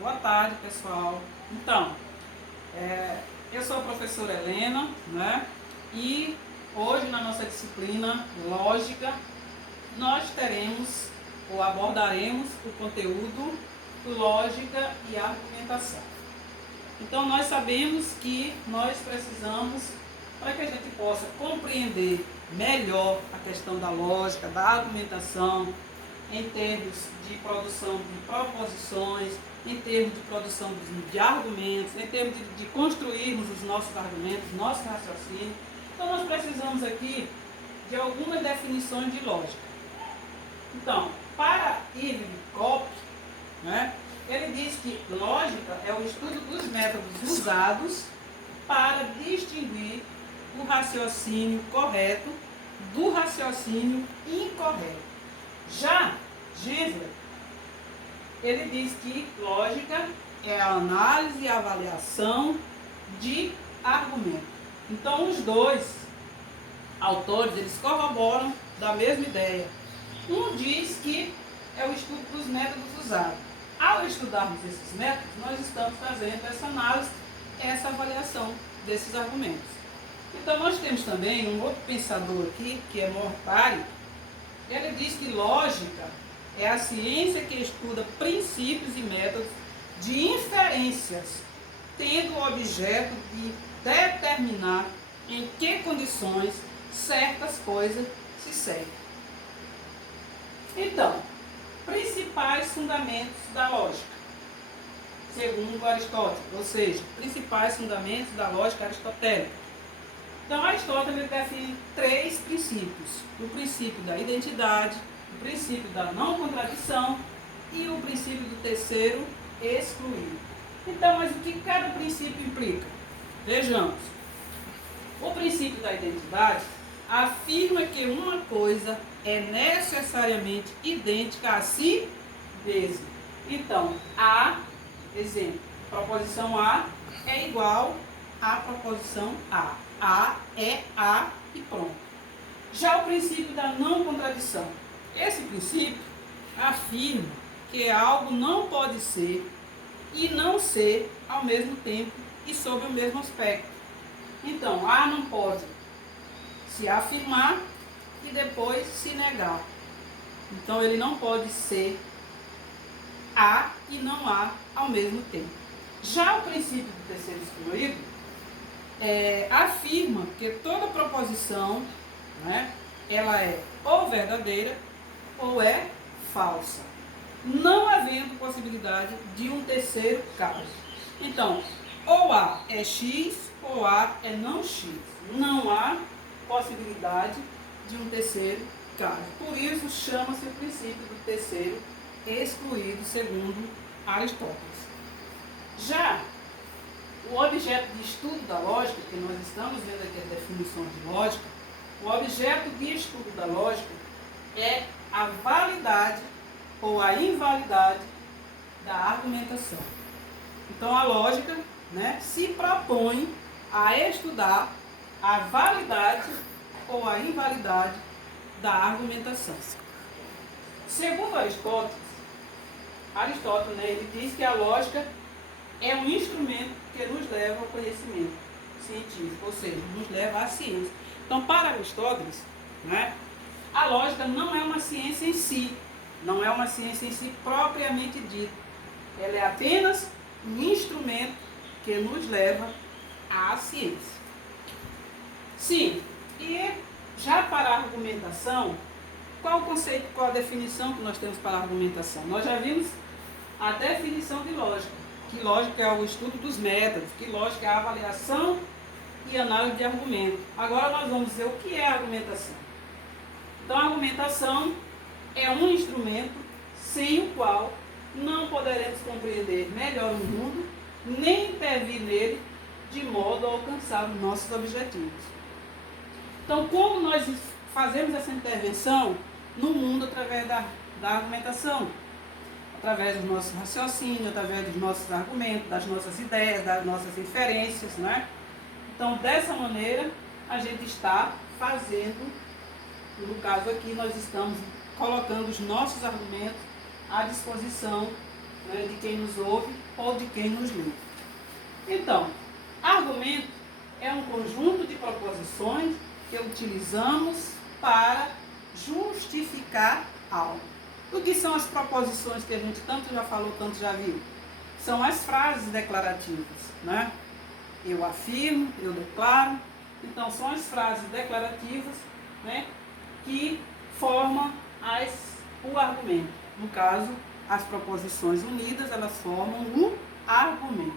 Boa tarde, pessoal. Então, eu sou a professora Helena, né? E hoje na nossa disciplina Lógica, nós teremos ou abordaremos o conteúdo Lógica e Argumentação. Então, nós sabemos que nós precisamos, para que a gente possa compreender melhor a questão da lógica, da argumentação, em termos de produção de proposições, em termos de produção de argumentos, em termos de construirmos os nossos argumentos, nosso raciocínio. Então, nós precisamos aqui de algumas definições de lógica. Então, para Irving Cope, né, ele diz que lógica é o estudo dos métodos usados para distinguir o raciocínio correto do raciocínio incorreto. Já Gensler, ele diz que lógica é a análise e avaliação de argumento. Então, os dois autores, eles corroboram da mesma ideia. Um diz que é o estudo dos métodos usados. Ao estudarmos esses métodos, nós estamos fazendo essa análise, essa avaliação desses argumentos. Então, nós temos também um outro pensador aqui, que é Mortari. Ele diz que lógica é a ciência que estuda princípios e métodos de inferências, tendo o objeto de determinar em que condições certas coisas se seguem. Então, principais fundamentos da lógica, segundo Aristóteles, ou seja, principais fundamentos da lógica aristotélica. Então, Aristóteles define três princípios: o princípio da identidade, o princípio da não contradição e o princípio do terceiro excluir. Então, mas o que cada princípio implica? Vejamos. O princípio da identidade afirma que uma coisa é necessariamente idêntica a si mesma. Então, A, exemplo, proposição A é igual à proposição A. A é A e pronto. Já o princípio da não contradição. Esse princípio afirma que algo não pode ser e não ser ao mesmo tempo e sob o mesmo aspecto. Então, A não pode se afirmar e depois se negar. Então, ele não pode ser A e não A ao mesmo tempo. Já o princípio do terceiro excluído afirma que toda proposição, né, ela é ou verdadeira ou é falsa, não havendo possibilidade de um terceiro caso. Então, ou A é X ou A é não X. Não há possibilidade de um terceiro caso. Por isso, chama-se o princípio do terceiro excluído, segundo Aristóteles. Já o objeto de estudo da lógica, que nós estamos vendo aqui a definição de lógica, o objeto de estudo da lógica é a validade ou a invalidade da argumentação. Então, a lógica, né, se propõe a estudar a validade ou a invalidade da argumentação. Segundo Aristóteles, né, ele diz que a lógica é um instrumento que nos leva ao conhecimento científico, ou seja, nos leva à ciência. Então, para Aristóteles, né, a lógica não é uma ciência em si, não é uma ciência em si propriamente dita. Ela é apenas um instrumento que nos leva à ciência. Sim, e já para a argumentação, qual o conceito, qual a definição que nós temos para a argumentação? Nós já vimos a definição de lógica, que lógica é o estudo dos métodos, que lógica é a avaliação e análise de argumento. Agora nós vamos ver o que é a argumentação. Então, a argumentação é um instrumento sem o qual não poderemos compreender melhor o mundo, nem intervir nele de modo a alcançar os nossos objetivos. Então, como nós fazemos essa intervenção no mundo através da argumentação? Através dos nossos raciocínios, através dos nossos argumentos, das nossas ideias, das nossas inferências, né? Então, dessa maneira, a gente está fazendo, no caso aqui, nós estamos colocando os nossos argumentos à disposição né, de quem nos ouve ou de quem nos lê. Então, argumento é um conjunto de proposições que utilizamos para justificar algo. O que são as proposições que a gente tanto já falou, tanto já viu? São as frases declarativas, né? Eu afirmo, eu declaro. Então, são as frases declarativas, né, que formam o argumento. No caso, as proposições unidas, elas formam o argumento.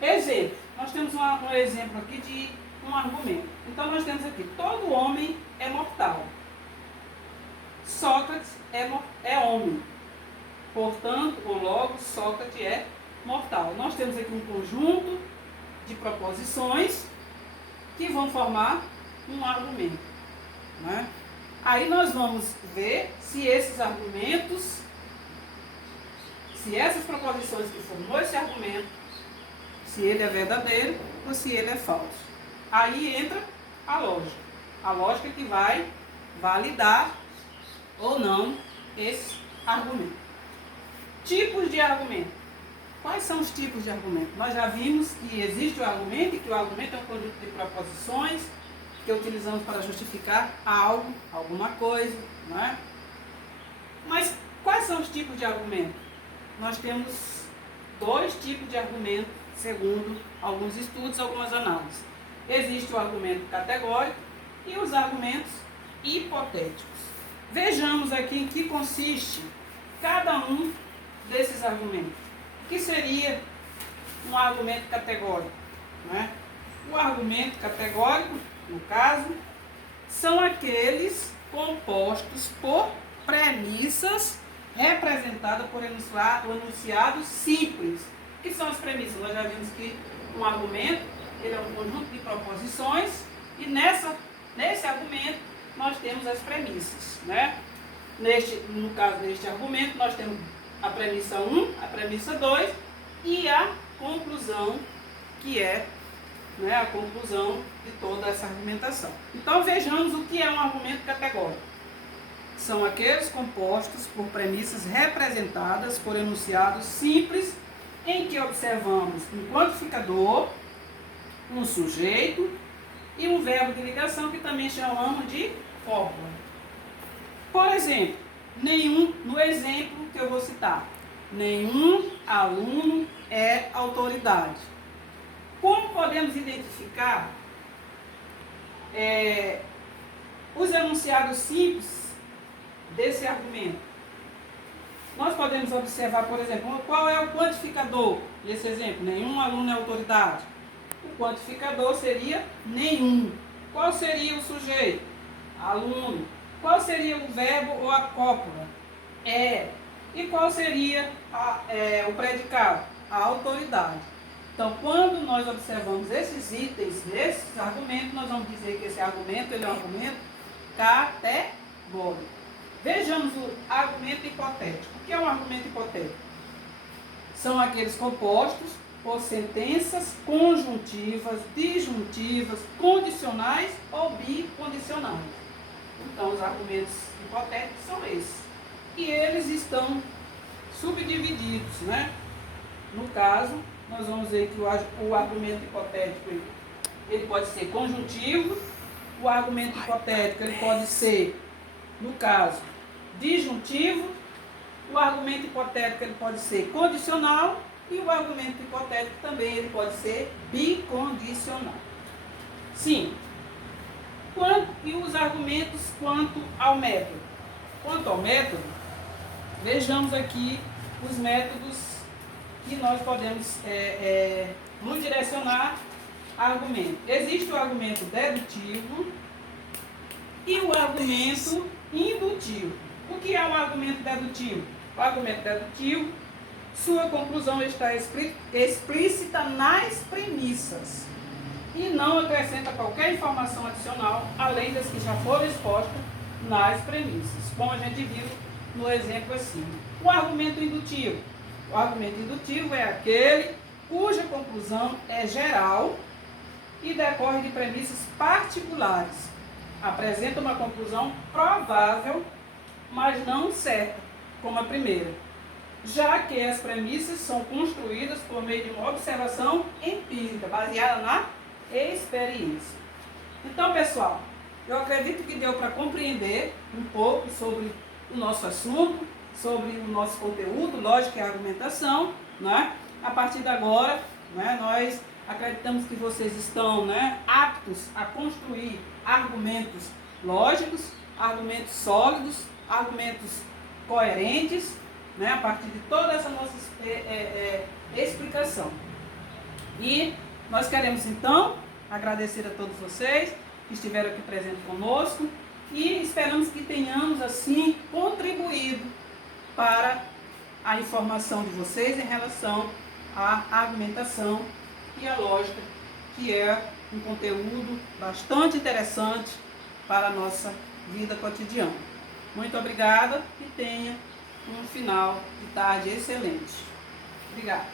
Exemplo. Nós temos um exemplo aqui de um argumento. Então, nós temos aqui, todo homem é mortal. Sócrates é homem. Portanto, ou logo, Sócrates é mortal. Nós temos aqui um conjunto de proposições que vão formar um argumento, né? Aí nós vamos ver se esses argumentos, se essas proposições que formou esse argumento, se ele é verdadeiro ou se ele é falso. Aí entra a lógica. A lógica que vai validar ou não esse argumento. Tipos de argumento. Quais são os tipos de argumento? Nós já vimos que existe o argumento e que o argumento é um conjunto de proposições que utilizamos para justificar algo, alguma coisa, não é? Mas quais são os tipos de argumento? Nós temos 2 tipos de argumento, segundo alguns estudos, algumas análises. Existe o argumento categórico e os argumentos hipotéticos. Vejamos aqui em que consiste cada um desses argumentos. O que seria um argumento categórico, né? O argumento categórico, no caso, são aqueles compostos por premissas representadas por enunciados simples. O que são as premissas? Nós já vimos que um argumento ele é um conjunto de proposições e nesse argumento nós temos as premissas, né? No caso deste argumento, nós temos a premissa 1, a premissa 2 e a conclusão, que é, né, a conclusão de toda essa argumentação. Então vejamos o que é um argumento categórico. São aqueles compostos por premissas representadas por enunciados simples em que observamos um quantificador, um sujeito e um verbo de ligação que também chamamos de fórmula. Por exemplo, no exemplo que eu vou citar, nenhum aluno é autoridade. Como podemos identificar os enunciados simples desse argumento? Nós podemos observar, por exemplo, qual é o quantificador desse exemplo? Nenhum aluno é autoridade. O quantificador seria nenhum. Qual seria o sujeito? Aluno. Qual seria o verbo ou a cópula? É. E qual seria o predicado? A autoridade. Então, quando nós observamos esses itens desses argumentos, nós vamos dizer que esse argumento ele é um argumento categórico. Vejamos o argumento hipotético. O que é um argumento hipotético? São aqueles compostos por sentenças conjuntivas, disjuntivas, condicionais ou bicondicionais. Então, os argumentos hipotéticos são esses. E eles estão subdivididos, né? No caso, nós vamos ver que o argumento hipotético ele pode ser conjuntivo, o argumento hipotético ele pode ser, no caso, disjuntivo, o argumento hipotético ele pode ser condicional e o argumento hipotético também ele pode ser bicondicional. Sim. E os argumentos quanto ao método? Quanto ao método, vejamos aqui os métodos que nós podemos nos direcionar a argumento. Existe o argumento dedutivo e o argumento indutivo. O que é um argumento dedutivo? O argumento dedutivo, sua conclusão está explícita nas premissas e não acrescenta qualquer informação adicional, além das que já foram expostas nas premissas, como a gente viu no exemplo acima. O argumento indutivo. O argumento indutivo é aquele cuja conclusão é geral e decorre de premissas particulares. Apresenta uma conclusão provável, mas não certa, como a primeira. já que as premissas são construídas por meio de uma observação empírica, baseada na experiência. Então, pessoal, eu acredito que deu para compreender um pouco sobre o nosso assunto, sobre o nosso conteúdo, lógica e argumentação, né? A partir de agora, né, nós acreditamos que vocês estão, né, aptos a construir argumentos lógicos, argumentos sólidos, argumentos coerentes, né, a partir de toda essa nossa explicação. E nós queremos então agradecer a todos vocês que estiveram aqui presentes conosco e esperamos que tenhamos assim contribuído para a informação de vocês em relação à argumentação e à lógica, que é um conteúdo bastante interessante para a nossa vida cotidiana. Muito obrigada e tenha um final de tarde excelente. Obrigada.